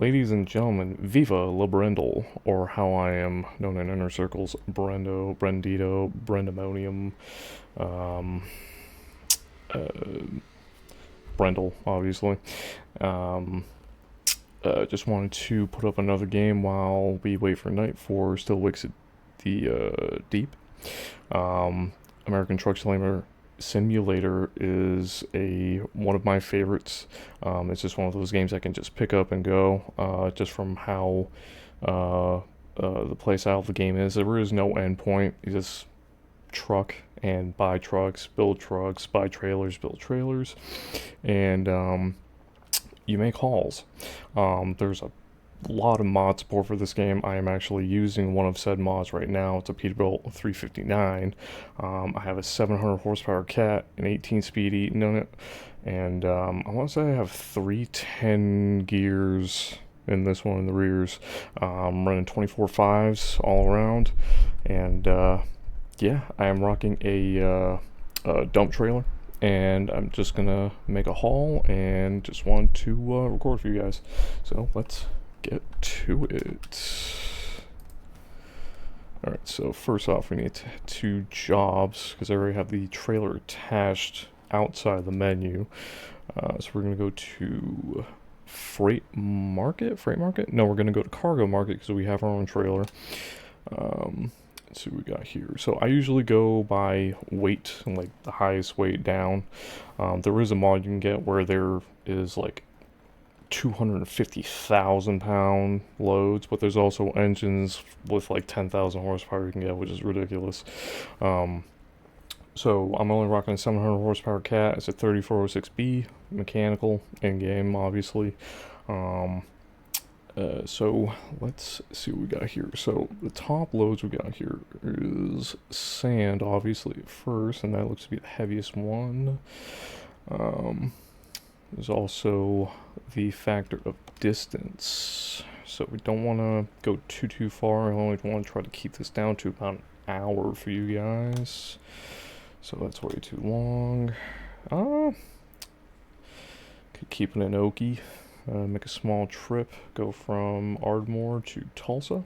Ladies and gentlemen, Viva La Brendel, or how I am known in inner circles, Brendo, Brendito, Brendemonium, um, uh, Brendel, obviously. Um, just wanted to put up another game while we wait for night for Still Wakes at the Deep. Um, American Truck Simulator is one of my favorites. It's just one of those games I can just pick up and go, just from how the play style of the game is. There is no end point. You just truck and buy trucks, buy trailers, build trailers, and you make hauls. There's a lot of mod support for this game. I am actually using one of said mods right now. It's a Peterbilt 359. I have a 700 horsepower cat, an 18 speed Eaton on it, and I want to say I have 310 gears in this one in the rears. Running 24 fives all around, and yeah, I am rocking a dump trailer. And I'm just gonna make a haul and just want to record for you guys. So let's get to it. Alright, so first off we need two jobs because I already have the trailer attached outside the menu. So we're going to go to Freight Market? No, we're going to go to Cargo Market because we have our own trailer. Let's see what we got here. So I usually go by weight, like the highest weight down. There is a mod you can get where there is like 250,000 pound loads, but there's also engines with like 10,000 horsepower you can get, which is ridiculous. So I'm only rocking a 700 horsepower cat. It's a 3406B mechanical in game, obviously. So let's see what we got here. So the top loads we got here is sand, obviously, at first, and that looks to be the heaviest one. There's also the factor of distance. So we don't want to go too far. I only want to try to keep this down to about an hour for you guys. So that's way too long. Could keep it in Okie. Make a small trip, go from Ardmore to Tulsa.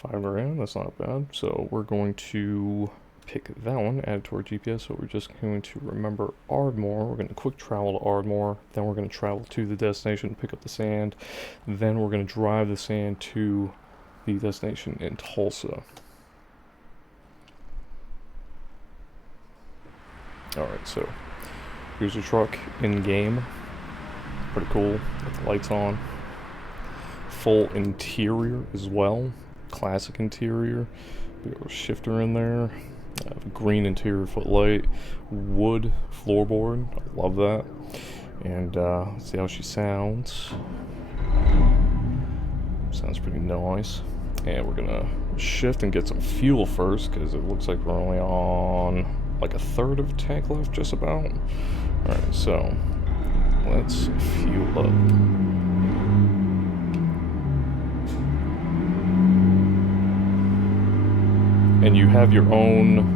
$5 grand, that's not bad. So we're going to pick that one, add it to our GPS. So we're just going to remember Ardmore. We're going to quick travel to Ardmore. Then we're going to travel to the destination, pick up the sand. Then we're going to drive the sand to the destination in Tulsa. Alright, so here's the truck in game. Pretty cool, with the lights on. Full interior as well, classic interior. We got a shifter in there. Green interior footlight, wood floorboard. I love that. And let's see how she sounds. Sounds pretty nice. And we're gonna shift and get some fuel first because it looks like we're only on like a third of tank left, just about. All right, so let's fuel up. And you have your own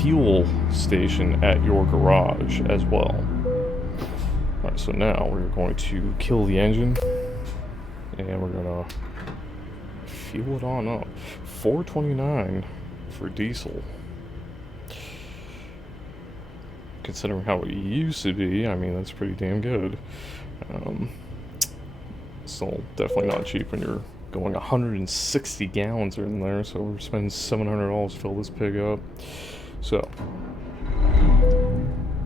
fuel station at your garage as well. Alright, so now we're going to kill the engine. And we're gonna fuel it on up. $4.29 for diesel. Considering how it used to be, I mean, that's pretty damn good. Still definitely not cheap when you're going 160 gallons in there, so we're spending $700 to fill this pig up. So,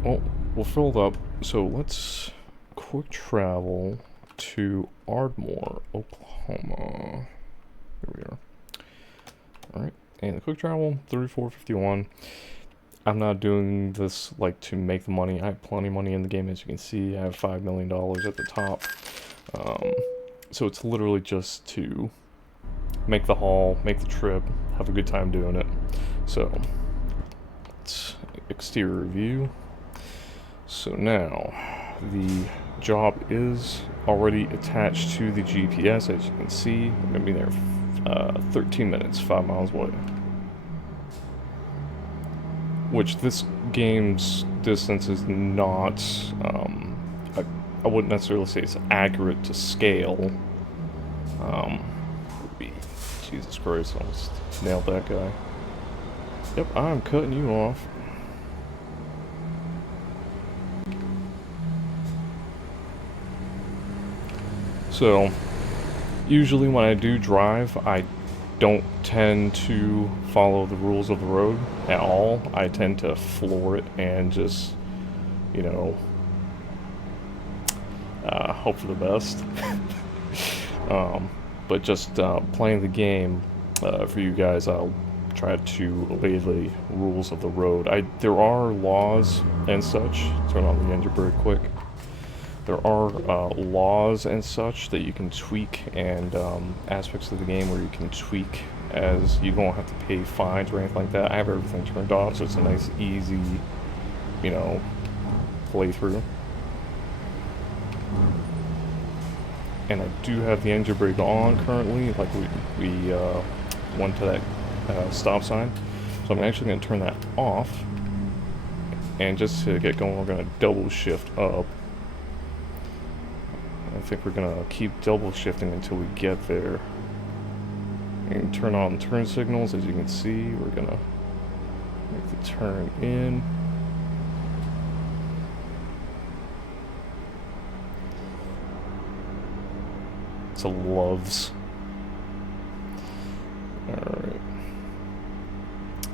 well, we're filled up, so let's quick travel to Ardmore, Oklahoma. Here we are. Alright, and the quick travel, 3451. I'm not doing this like to make the money. I have plenty of money in the game, as you can see. I have $5 million at the top. So it's literally just to make the haul, make the trip, have a good time doing it. So, let's exterior view. So now, the job is already attached to the GPS, as you can see. I'm going to be there 13 minutes, 5 miles away. Which this game's distance is not I wouldn't necessarily say it's accurate to scale. Jesus Christ, I almost nailed that guy. Yep, I'm cutting you off. So, usually when I do drive, I don't tend to follow the rules of the road at all. I tend to floor it and just, you know, hope for the best. But just playing the game for you guys, I'll try to obey the rules of the road. There are laws and such. Turn on the engine very quick. There are laws and such that you can tweak, and aspects of the game where you can tweak as you don't have to pay fines or anything like that. I have everything turned off, so it's a nice, easy, you know, playthrough. And I do have the engine brake on currently, like we went to that stop sign. So I'm actually going to turn that off. And just to get going, we're going to double shift up. I think we're going to keep double shifting until we get there. And turn on turn signals. As you can see, we're going to make the turn in. It's a Loves. Alright.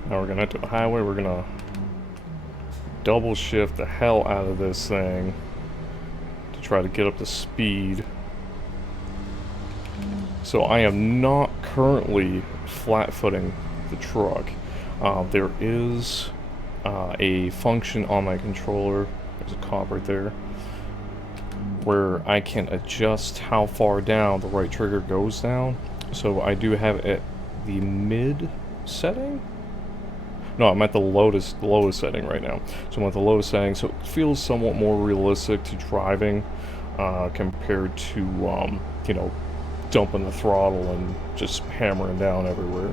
Now we're gonna do a highway. We're gonna double shift the hell out of this thing to try to get up to speed. So I am not currently flat-footing the truck. There is a function on my controller. There's a cop right there, where I can adjust how far down the right trigger goes down. So I do have it at the mid setting. No, I'm at the lowest setting right now. So I'm at the lowest setting, so it feels somewhat more realistic to driving compared to, you know, dumping the throttle and just hammering down everywhere.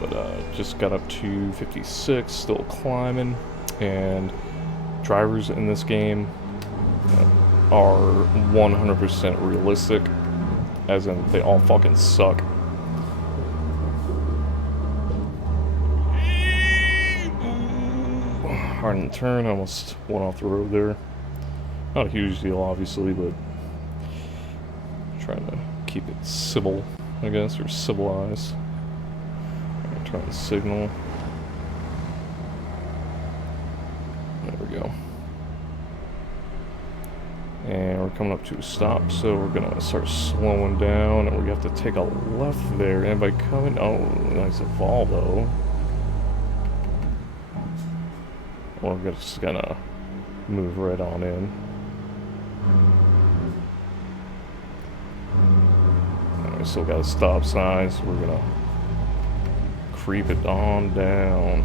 But just got up to 56, still climbing, and drivers in this game are 100% realistic, as in they all fucking suck. Hard in the turn, almost went off the road there. Not a huge deal, obviously, but trying to keep it civil, I guess, or civilized. I'm trying to signal. There we go. And we're coming up to a stop, so we're gonna start slowing down, and we have to take a left there. Anybody coming? Oh, nice Volvo. We're just gonna move right on in. And we still got a stop sign, so we're gonna creep it on down.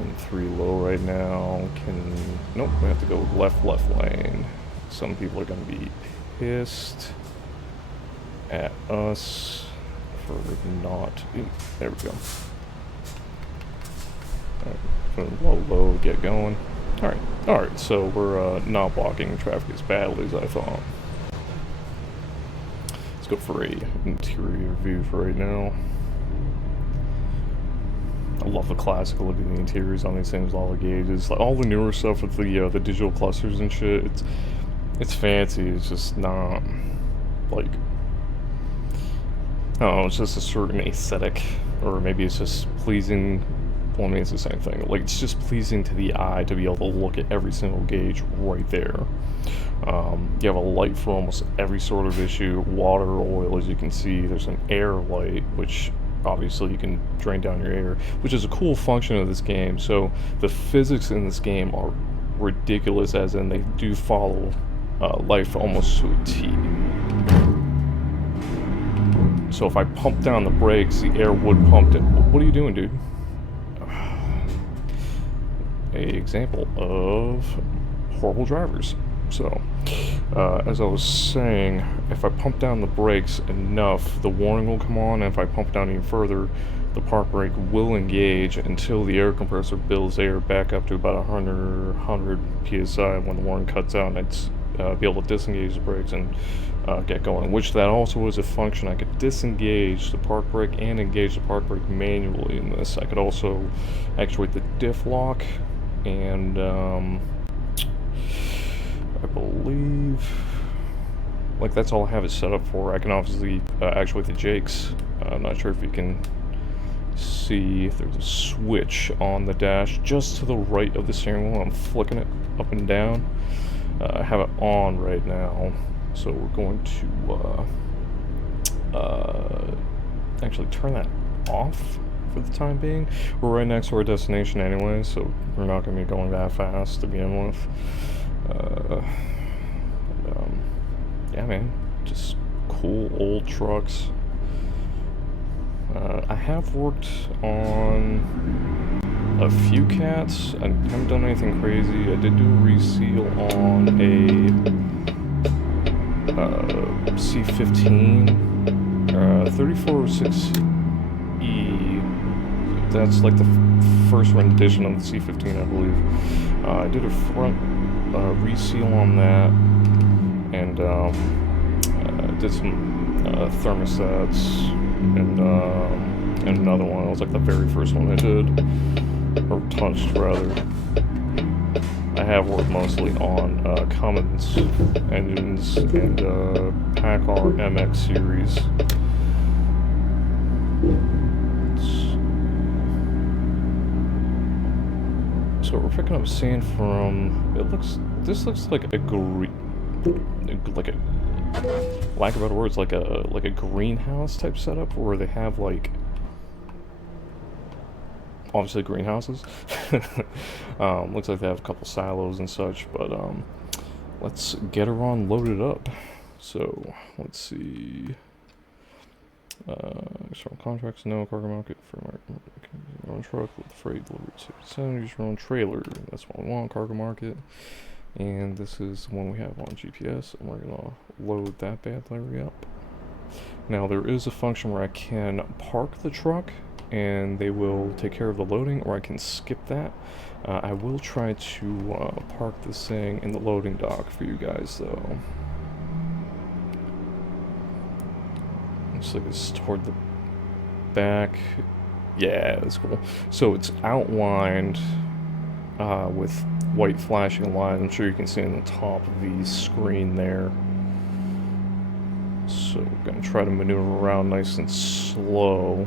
And 3 low right now. Nope, we have to go left lane. Some people are gonna be pissed at us for not. There we go. Alright, low, get going. Alright, so we're not blocking traffic as badly as I thought. Let's go for a interior view for right now. I love the classic look of the interiors on these things, all the gauges, like all the newer stuff with the digital clusters and shit. It's fancy. It's just not like, I don't know. It's just a certain aesthetic, or maybe it's just pleasing. Well, I mean, it's the same thing. Like, it's just pleasing to the eye to be able to look at every single gauge right there. You have a light for almost every sort of issue. Water, oil, as you can see. There's an air light, which obviously you can drain down your air, which is a cool function of this game. So the physics in this game are ridiculous, as in they do follow life almost to a T. So if I pump down the brakes, the air would pump it. What are you doing, dude? A example of horrible drivers. So, as I was saying, if I pump down the brakes enough, the warning will come on, and if I pump down even further, the park brake will engage until the air compressor builds air back up to about 100 psi. When the warning cuts out, I'd be able to disengage the brakes and get going, which that also is a function. I could disengage the park brake and engage the park brake manually in this. I could also actuate the diff lock, and I believe, like, that's all I have it set up for. I can obviously actuate the Jakes. I'm not sure if you can see if there's a switch on the dash just to the right of the steering wheel. I'm flicking it up and down. I have it on right now, so we're going to actually turn that off for the time being. We're right next to our destination anyway, so we're not going to be going that fast to begin with. Yeah, man, just cool old trucks. I have worked on a few cats. I haven't done anything crazy. I did do a reseal on a C15 3406E. That's like the first rendition of the C15, I believe. I did a front reseal on that, and did some thermostats, and another one. It was like the very first one I did, or touched rather. I have worked mostly on Cummins engines and PACCAR MX series. So we're picking up sand from, this looks like a lack of better words, like a greenhouse type setup where they have, like, obviously greenhouses. Looks like they have a couple silos and such, but let's get her on loaded up. So let's see. External contracts, no cargo market for your own truck with freight delivered to use your own trailer. That's what we want, cargo market. And this is the one we have on GPS, and we're gonna load that bad Larry up. Now there is a function where I can park the truck and they will take care of the loading, or I can skip that. I will try to park this thing in the loading dock for you guys though. Looks like it's toward the back. Yeah, that's cool. So it's outlined with white flashing lines. I'm sure you can see on the top of the screen there. So we're gonna try to maneuver around nice and slow.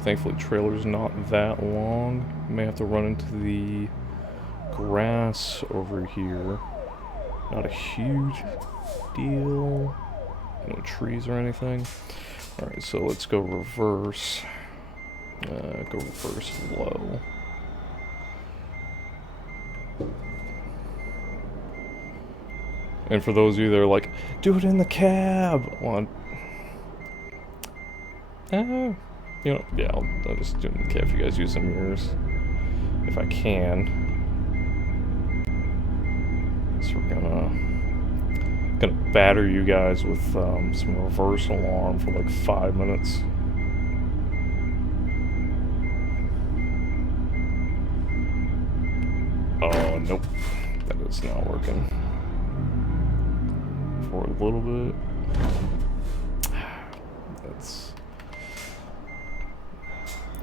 Thankfully, trailer's not that long. May have to run into the grass over here. Not a huge deal. No trees or anything. Alright, so let's go reverse. Go reverse low. And for those of you that are like, do it in the cab! Well, you know, yeah, I'll just do it in the cab if you guys use some mirrors. If I can. So we're gonna batter you guys with some reverse alarm for like 5 minutes. Oh, nope. That is not working. For a little bit. That's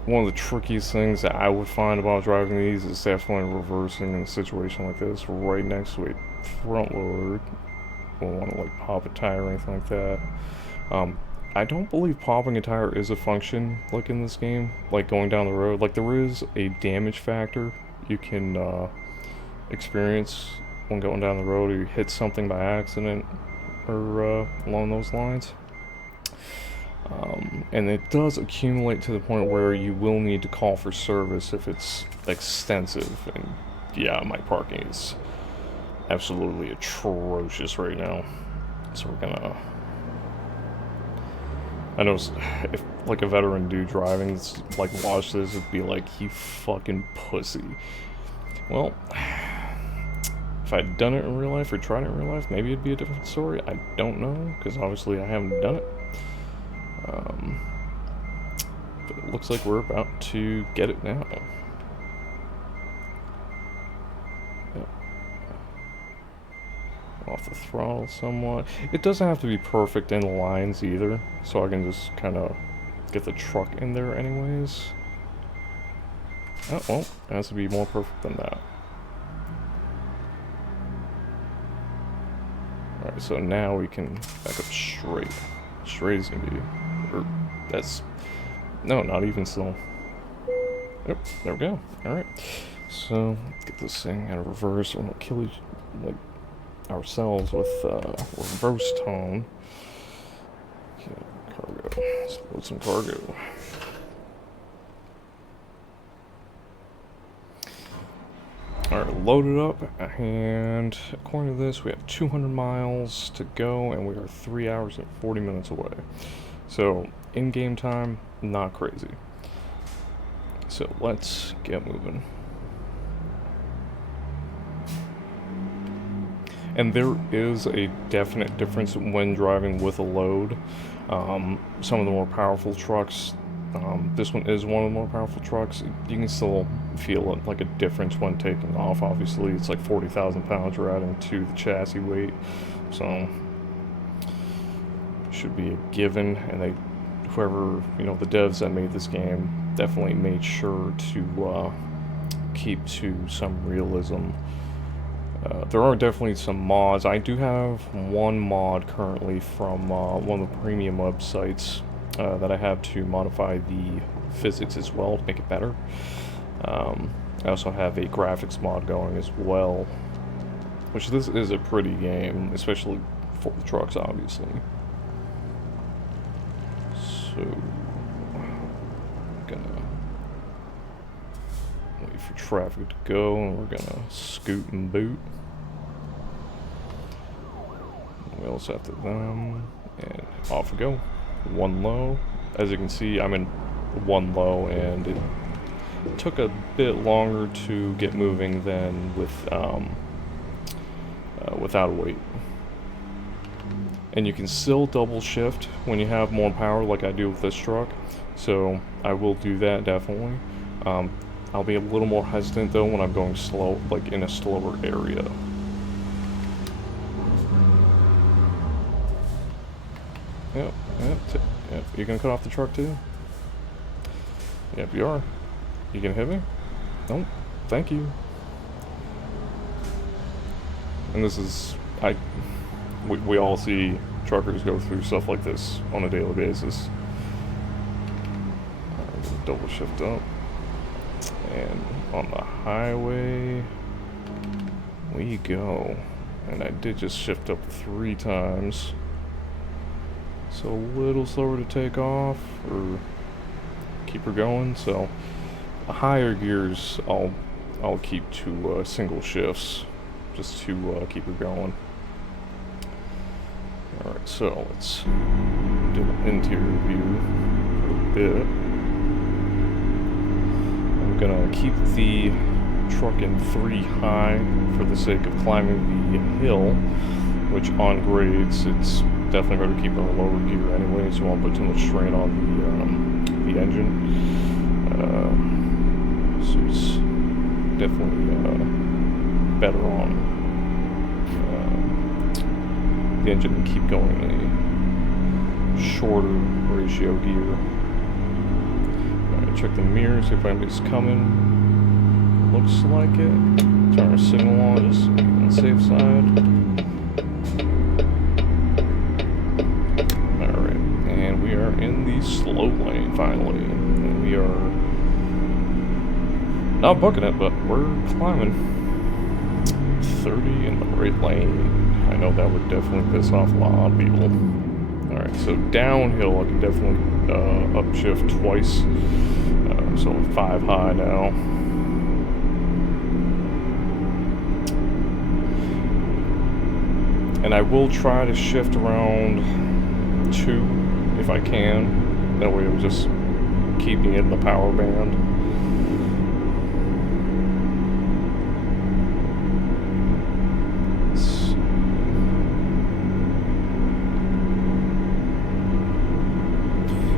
one of the trickiest things that I would find about driving these, is definitely reversing in a situation like this, right next to a front loader. Don't want to like pop a tire or anything like that. I don't believe popping a tire is a function like in this game, like going down the road. Like there is a damage factor you can experience when going down the road, or you hit something by accident, or along those lines. And it does accumulate to the point where you will need to call for service if it's extensive. And yeah, my parking is absolutely atrocious right now. So we're gonna... I know if like a veteran dude driving, like watch this, it'd be like, you fucking pussy. Well, if I'd done it in real life or tried it in real life, maybe it'd be a different story. I don't know, because obviously I haven't done it. But it looks like we're about to get it now. Yep. Off the throttle somewhat. It doesn't have to be perfect in the lines either, so I can just kind of get the truck in there anyways. Oh, well, it has to be more perfect than that. Alright, so now we can back up straight. Straight is gonna be... Or, that's... No, not even slow. Yep, there we go. Alright. So, get this thing out of reverse. We're gonna kill ourselves with reverse tone. Okay, cargo. Let's load some cargo. Alright, loaded up, and according to this, we have 200 miles to go, and we are 3 hours and 40 minutes away. So, in-game time, not crazy. So, let's get moving. And there is a definite difference when driving with a load. Some of the more powerful trucks, this one is one of the more powerful trucks. You can still feel like a difference when taking off. Obviously, it's like 40,000 pounds you're adding to the chassis weight, so should be a given. And whoever, the devs that made this game definitely made sure to keep to some realism. There are definitely some mods. I do have one mod currently from one of the premium websites that I have to modify the physics as well to make it better. I also have a graphics mod going as well, which this is a pretty game, especially for the trucks, obviously. So, I'm gonna wait for traffic to go, and we're gonna scoot and boot. Wheels after them, and off we go. One low. As you can see, I'm in one low, and it took a bit longer to get moving than with without a weight. And you can still double shift when you have more power, like I do with this truck. So I will do that definitely. I'll be a little more hesitant though when I'm going slow, like in a slower area. Yep. You gonna cut off the truck too? Yep, you are. You gonna hit me? Nope. Thank you. And this is, we all see truckers go through stuff like this on a daily basis. Double shift up. And on the highway we go. And I did just shift up 3 times. So a little slower to take off or keep her going. So the higher gears I'll keep to single shifts just to keep her going. Alright, so let's do an interior view for a bit. I'm gonna keep the truck in 3 high for the sake of climbing the hill, which on grades it's definitely better to keep it on a lower gear anyway, so I won't put too much strain on the engine. So it's definitely better on the engine and keep going in a shorter ratio gear. Alright, check the mirrors, see if anybody's coming. Looks like it. Turn our signal on, just on the safe side. We are in the slow lane finally, and we are not booking it, but we're climbing 30 in the right lane. I know that would definitely piss off a lot of people. Alright, so downhill I can definitely upshift twice, so we're 5 high now. And I will try to shift around 2 if I can. That way it'll just keep me in the power band.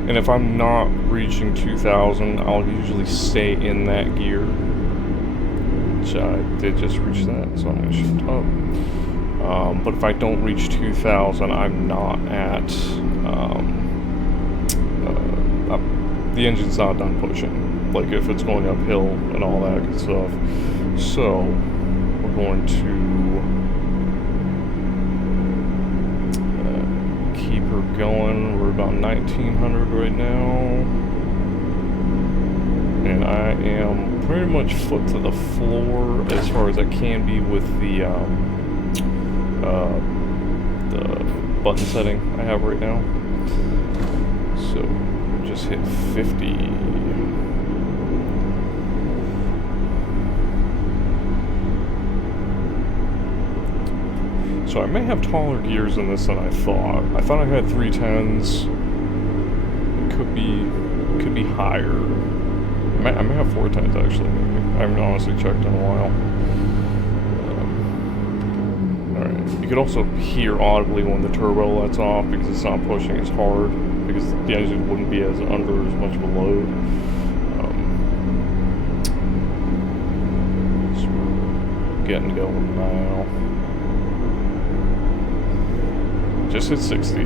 And if I'm not reaching 2,000, I'll usually stay in that gear. Which I did just reach that, so I'm going to shift up. But if I don't reach 2,000, I'm not at... the engine's not done pushing. Like, if it's going uphill and all that good stuff. So, we're going to... keep her going. We're about 1,900 right now. And I am pretty much foot to the floor as far as I can be with the button setting I have right now. So just hit 50. So I may have taller gears in this than I thought. I thought I had 310s. It could be higher. I may have 410s actually, maybe. I haven't honestly checked in a while. Alright. You could also hear audibly when the turbo lets off because it's not pushing as hard, because the engine wouldn't be as under as much of a load. So we're getting going now. Just hit 60.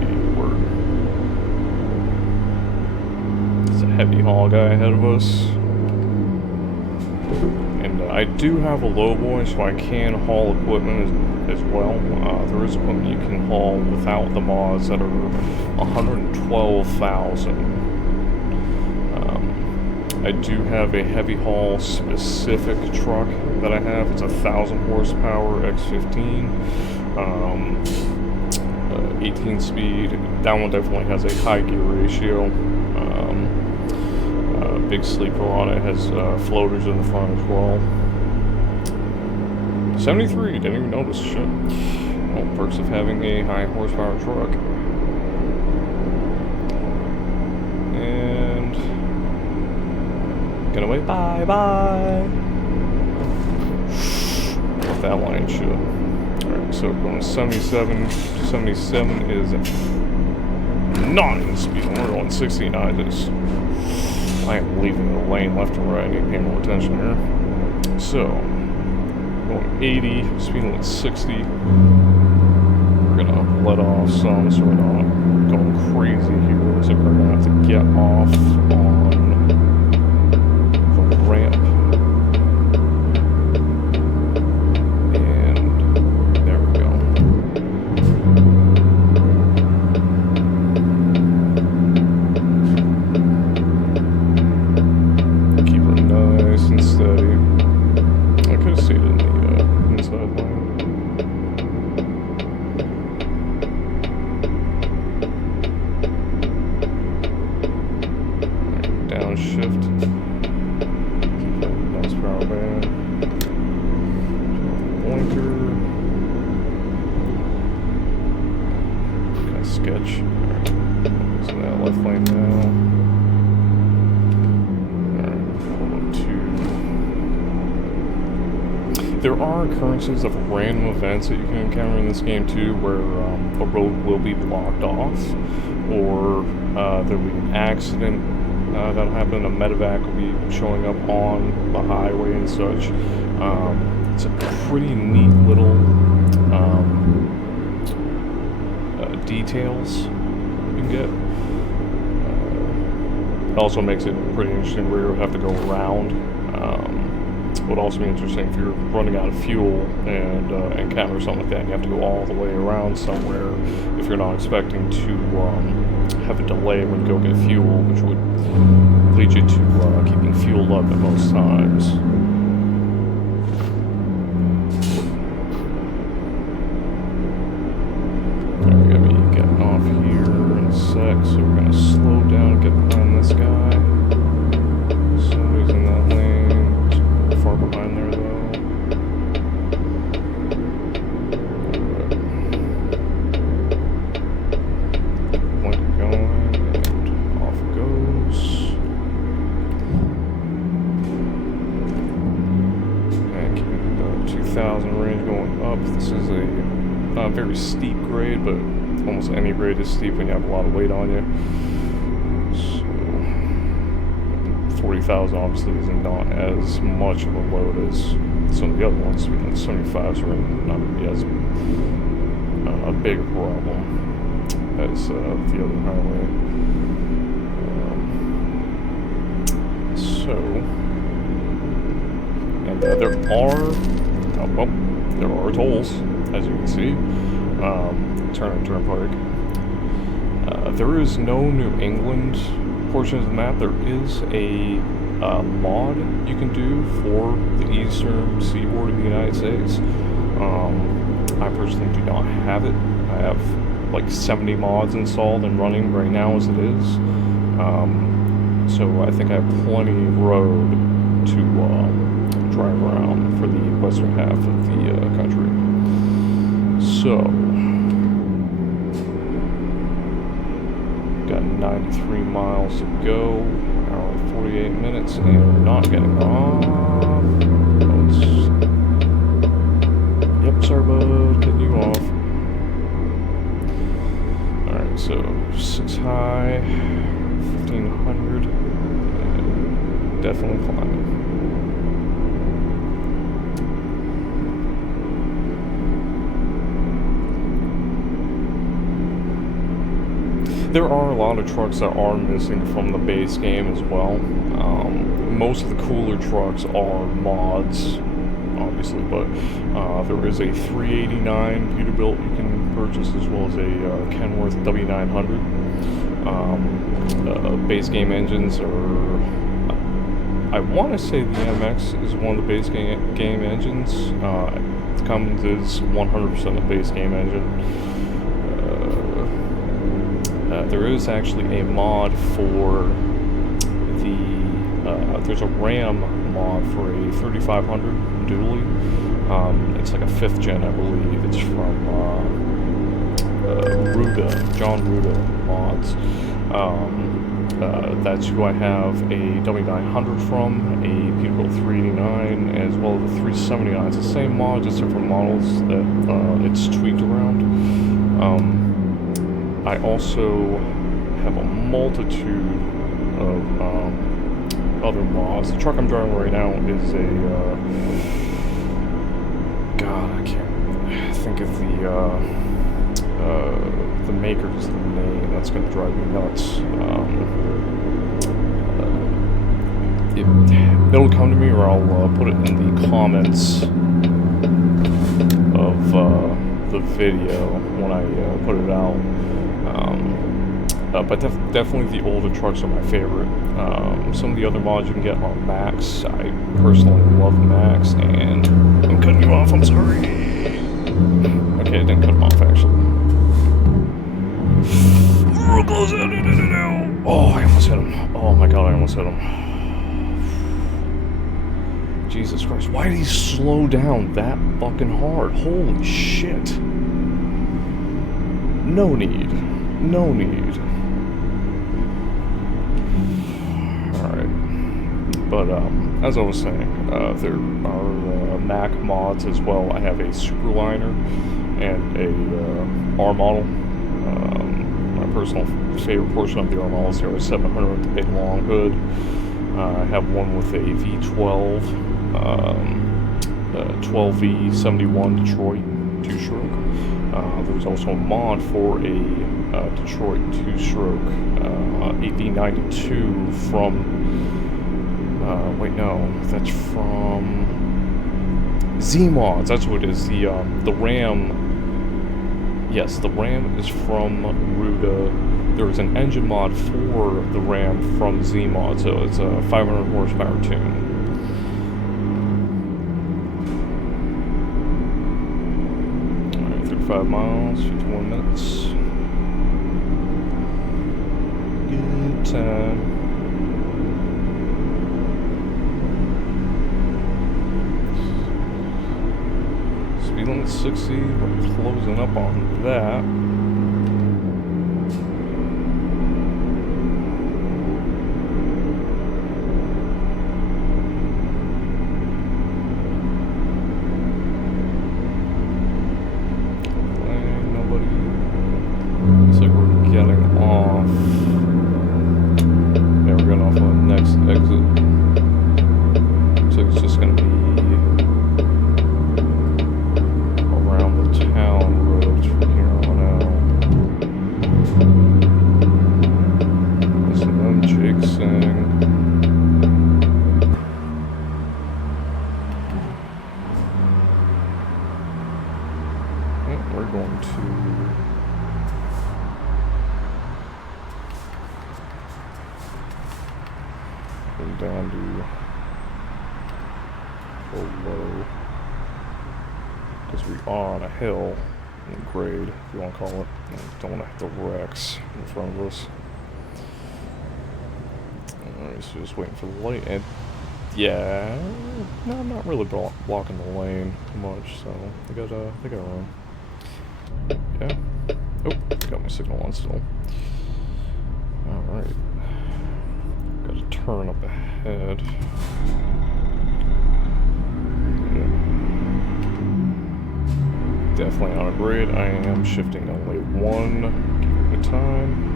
It's a heavy haul guy ahead of us. And I do have a lowboy, so I can haul equipment as well. There is equipment you can haul without the mods that are 112,000. I do have a heavy haul specific truck that I have. It's a 1,000 horsepower X15. 18 speed. That one definitely has a high gear ratio. Big sleeper on it, has floaters in the front as well. 73, didn't even notice shit. Well, perks of having a high horsepower truck. And gonna wait. Bye bye. Let that line shit. Alright, so going 77. 77 is not in speed. We're going 69. I am leaving the lane left and right. I need to pay more attention here. So, going 80, speed limit 60. We're gonna let off some so we're not going crazy here. So we're gonna have to get off on the ramp. There are occurrences of random events that you can encounter in this game too, where a road will be blocked off, or there will be an accident that'll happen. A medevac will be showing up on the highway and such. It's a pretty neat little details you can get. It also makes it pretty interesting where you'll have to go around. Would also be interesting if you're running out of fuel and encounter something like that and you have to go all the way around somewhere if you're not expecting to have a delay when you go get fuel, which would lead you to keeping fueled up at most times. We're going to be getting off here in a sec, so we're going to slow down and get behind this guy. Somebody's in that lane. Far behind there, though. Blinker going, and off it goes. And keeping the 2,000 range going up. This is a very steep grade, but almost any grade is steep when you have a lot of weight on you. So 30,000 obviously is not as much of a load as some of the other ones. The 75s are not going to be as a big problem as the other highway. And there are tolls, as you can see. Turner Turnpike. There is no New England portion of the map. There is a mod you can do for the eastern seaboard of the United States. I personally do not have it. I have like 70 mods installed and running right now as it is. So I think I have plenty of road to drive around for the western half of the country. So, got 93 miles to go, hour and 48 minutes, and we're not getting off. Yep, sorry bud, getting you off. Alright, so 6 high, 1500, and definitely climbing. There are a lot of trucks that are missing from the base game as well. Most of the cooler trucks are mods, obviously, but there is a 389 Peterbilt you can purchase, as well as a Kenworth W900. Base game engines are, I want to say the MX is one of the base game engines. Cummins is 100% a base game engine. There is actually a mod for the, there's a Ram mod for a 3500 dually. It's like a 5th gen, I believe. It's from Ruda, John Ruda Mods. That's who I have a W900 from, a Peterbilt 389, as well as a 379. It's the same mod, just different models that it's tweaked around. I also have a multitude of other mods. The truck I'm driving right now is a God, I can't think of the maker's name. That's going to drive me nuts. It'll come to me, or I'll put it in the comments of the video when I put it out. But definitely the older trucks are my favorite. Some of the other mods you can get are Max. I personally love Max, and I'm cutting you off, I'm sorry. Okay, I didn't cut him off, actually. Real close. Oh, I almost hit him. Oh my god, I almost hit him. Jesus Christ, why did he slow down that fucking hard? Holy shit. No need. No need. Alright. But, as I was saying, there are Mac mods as well. I have a Superliner and a R model. My personal favorite portion of the R model is the R700 with the big long hood. I have one with a V12, 12V71 Detroit 2-stroke. There's also a mod for a Detroit 2-stroke AD92 from, wait, no, that's from Z-Mods, that's what it is. The Ram, yes, the Ram is from Ruda. There is an engine mod for the Ram from Z-Mod, so it's a 500 horsepower tune. 5 miles, 51 minutes. Good time. Speed limit 60, we're closing up on that. Looks like we're getting off. Yeah, we're getting off on the next exit. and down to below, because we are on a hill, grade, if you want to call it. Don't want to hit the wrecks in front of us. Alright, so just waiting for the light, and yeah, no, I'm not really blocking the lane much, so I gotta run. Yeah. Oh, got my signal on still. Alright. Gotta turn up ahead. Yeah. Definitely on a grid. I am shifting only one at a time.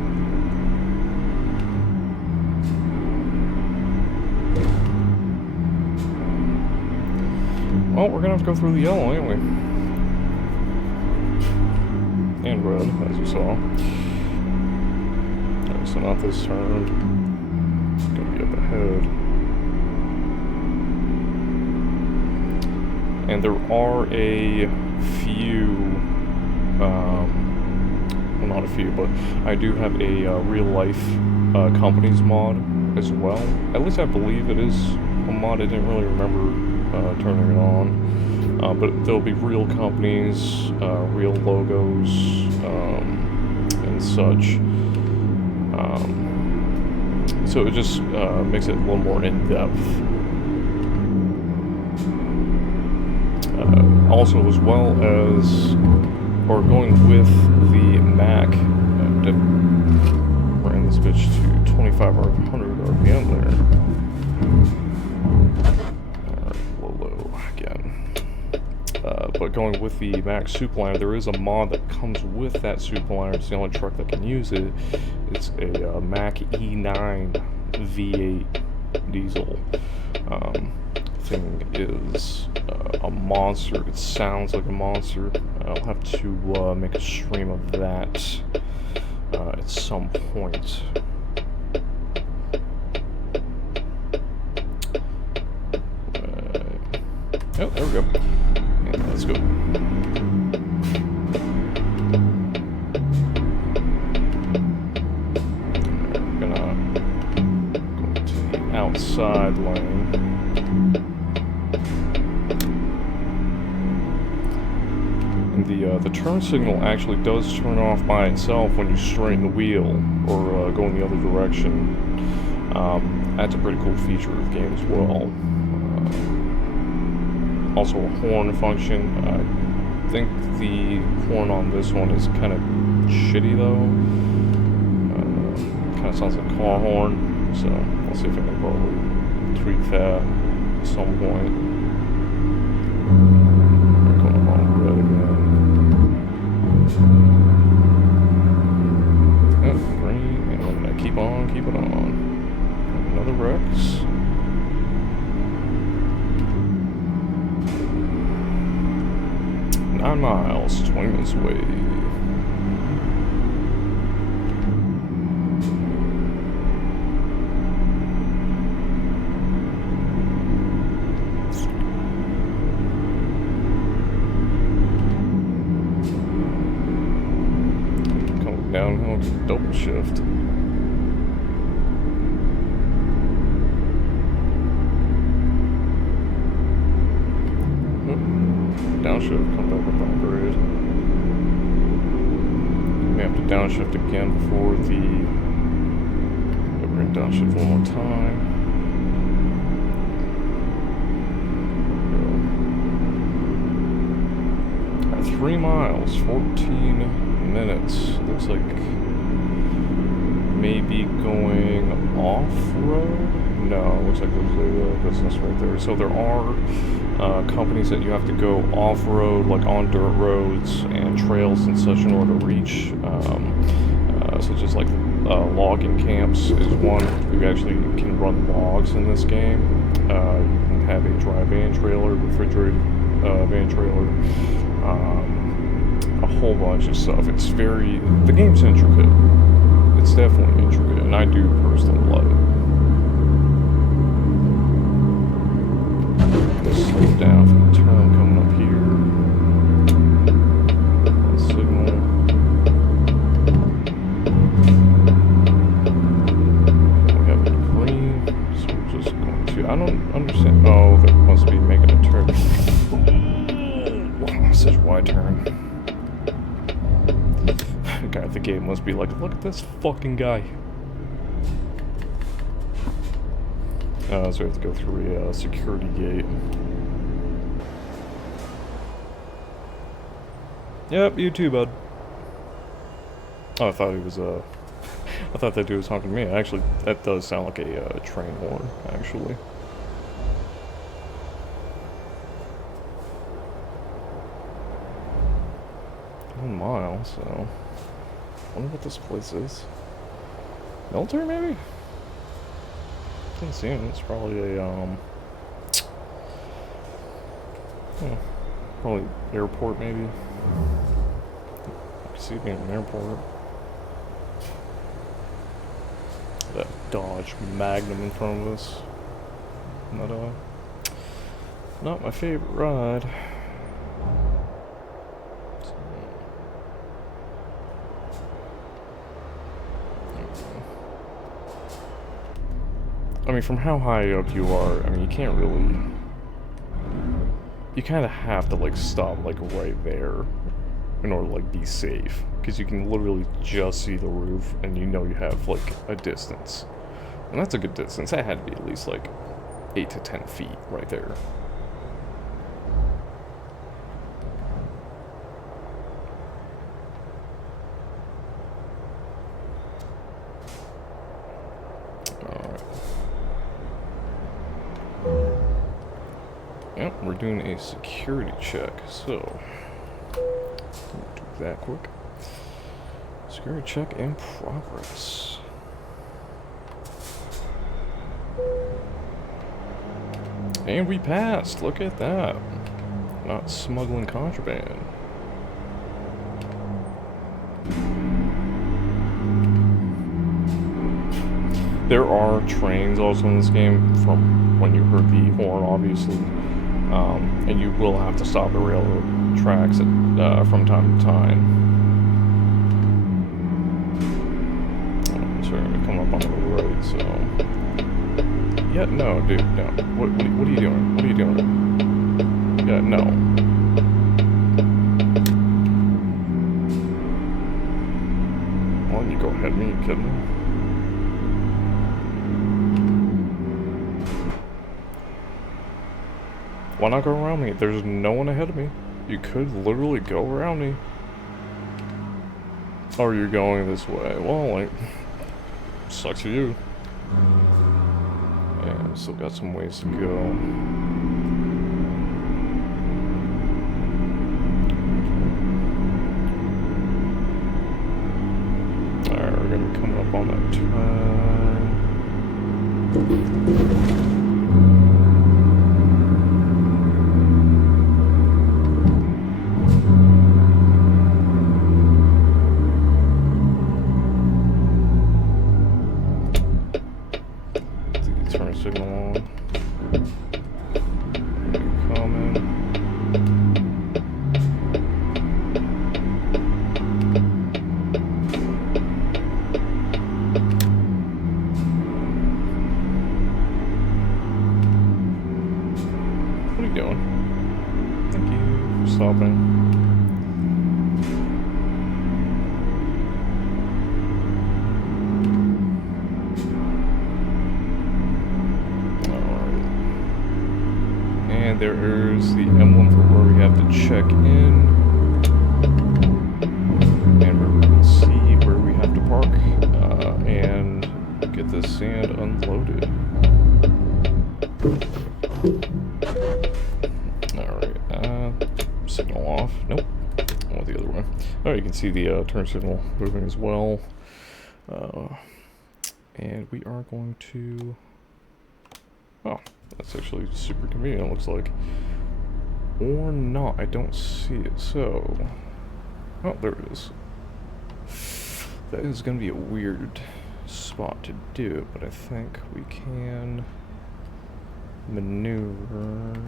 Well, we're gonna have to go through the yellow, ain't we? And red, as you saw. Alright, so not this turn. It's gonna be up ahead. And there are a few, well, not a few, but I do have a real life companies mod as well. At least I believe it is a mod. I didn't really remember turning it on. But there'll be real companies, real logos, and such. So it just makes it a little more in-depth. Also, as well as, or going with the Mac, ran this bitch to 2500 RPM there. But going with the Mac Suppliner, there is a mod that comes with that Suppliner. It's the only truck that can use it. It's a Mac E9 V8 diesel. Thing is a monster. It sounds like a monster. I'll have to make a stream of that at some point. Oh, there we go. Yeah, let's go. We're gonna go to the outside lane. And the turn signal actually does turn off by itself when you straighten the wheel or go in the other direction. That's a pretty cool feature of the game as well. Also a horn function. I think the horn on this one is kind of shitty though. Kind of sounds like a car horn, so I'll see if I can probably tweak that at some point. We're going along red again. Oh, green, and I'm gonna keep it on. Another Rex. 9 miles, 20 minutes away. Coming downhill to double shift. Downshift, come back up on grade. We have to downshift again before the... We're going to downshift one more time. At 3 miles, 14 minutes. Looks like maybe going off-road? No, looks like there's a business right there. So there are companies that you have to go off-road, like on dirt roads and trails and such in order to reach, such as like logging camps is one. You actually can run logs in this game. You can have a dry van trailer, refrigerated van trailer, a whole bunch of stuff. It's very, the game's intricate. It's definitely intricate, and I do personally love it. Slow down for the turn coming up here. Signal. We have a green, so we'll I don't understand. Oh, that must be making a turn. Such a wide turn. God, the game must be like, look at this fucking guy. So we have to go through a security gate. Yep, you too, bud. Oh, I thought he was, I thought that dude was talking to me. Actually, that does sound like a train horn, actually. 1 mile, so... I wonder what this place is. Military, maybe? Doesn't seem. It's probably a, probably airport, maybe. I see it being an airport. That Dodge Magnum in front of us. Not my favorite ride. I mean, from how high up you are, I mean, you can't really... You kind of have to, like, stop, like, right there in order to, like, be safe. Because you can literally just see the roof, and you know you have, like, a distance. And that's a good distance. That had to be at least, like, 8 to 10 feet right there. Yep, we're doing a security check, so do that quick. Security check in progress. And we passed, look at that. Not smuggling contraband. There are trains also in this game, from when you heard the horn, obviously. And you will have to stop the railroad tracks from time to time. So we're gonna come up on the right, so... Yeah, no, dude, no. What are you doing? What are you doing? Yeah, no. Why don't you go ahead of me? You kidding me? Why not go around me? There's no one ahead of me. You could literally go around me. Or you're going this way. Well, like, sucks for you. Yeah, we still got some ways to go. Alright, we're gonna be coming up on that turn. Signal on. Coming. What are you doing? Thank you for stopping. And there is the emblem for where we have to check in. And we're going to see where we have to park and get this sand unloaded. Alright, signal off. Nope. I went the other way. Alright, you can see the turn signal moving as well. And we are going to... Oh, that's actually super convenient, it looks like. Or not, I don't see it, so... Oh, there it is. That is going to be a weird spot to do it, but I think we can maneuver.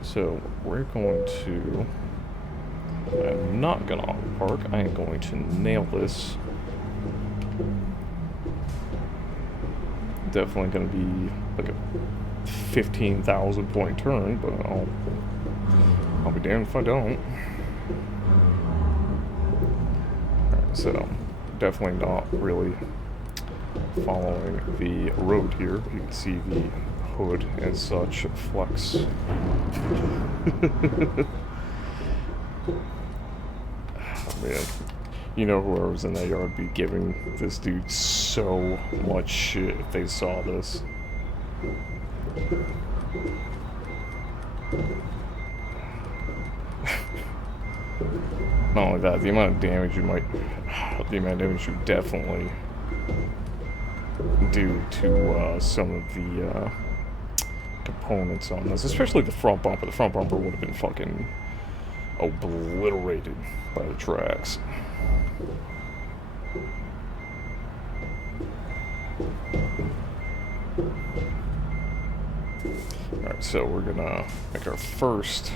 So, we're going to... I'm not going to auto park, I am going to nail this. definitely going to be like a 15,000 point turn, but I'll be damned if I don't. Alright, so definitely not really following the road here. You can see the hood and such flex. Oh, man. You know whoever's in that yard would be giving this dude so much shit if they saw this. Not only that, the amount of damage you definitely do to some of the components on this, especially the front bumper. The front bumper would have been fucking obliterated by the tracks. Alright, so we're gonna make our first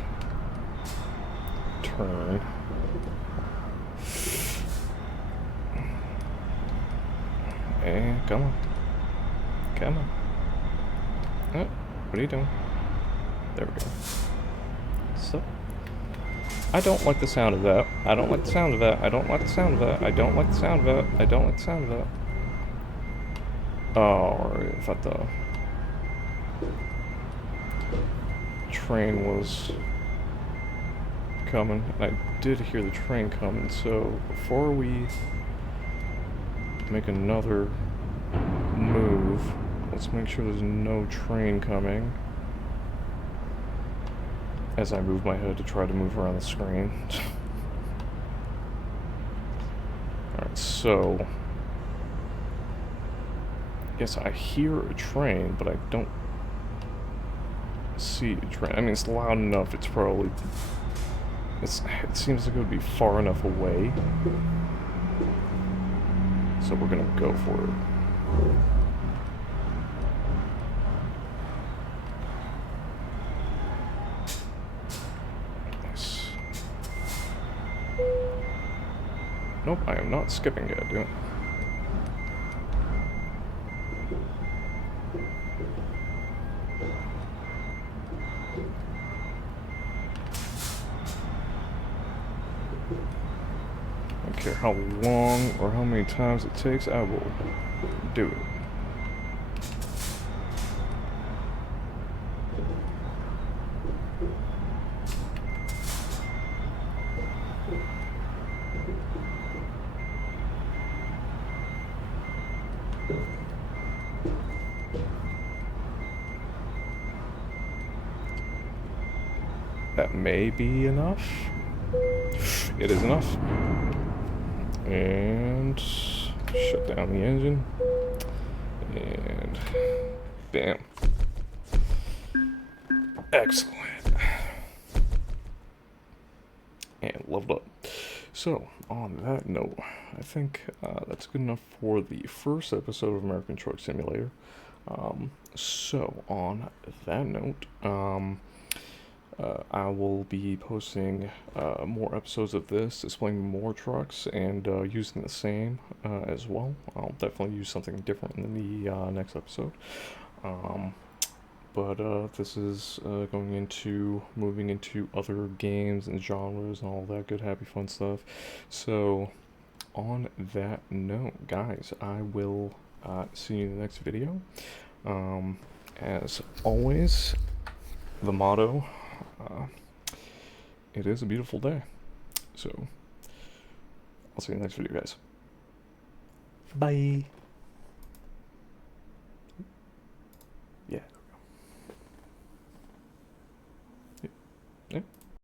turn. And come on. Come on. Oh, what are you doing? There we go. So, I don't like the sound of that. I don't like the sound of that. I don't like the sound of that. I don't like the sound of that. I don't like the sound of that. Oh, I thought the train was coming. I did hear the train coming, so before we make another move, let's make sure there's no train coming as I move my head to try to move around the screen. Alright, so yes, I hear a train, but I don't see a train. I mean, it's loud enough, it's probably... it seems like it would be far enough away. So we're gonna go for it. Nice. Nope, I am not skipping yet, dude. I don't care how long or how many times it takes, I will do it. That may be enough. It is enough. And shut down the engine. And bam. Excellent. And leveled up. So, on that note, I think that's good enough for the first episode of American Truck Simulator. So, on that note, I will be posting more episodes of this, displaying more trucks, and using the same as well. I'll definitely use something different in the next episode. But this is moving into other games and genres and all that good, happy, fun stuff. So, on that note, guys, I will see you in the next video. As always, the motto... it is a beautiful day. So, I'll see you in the next video, guys. Bye. Yeah. Yeah.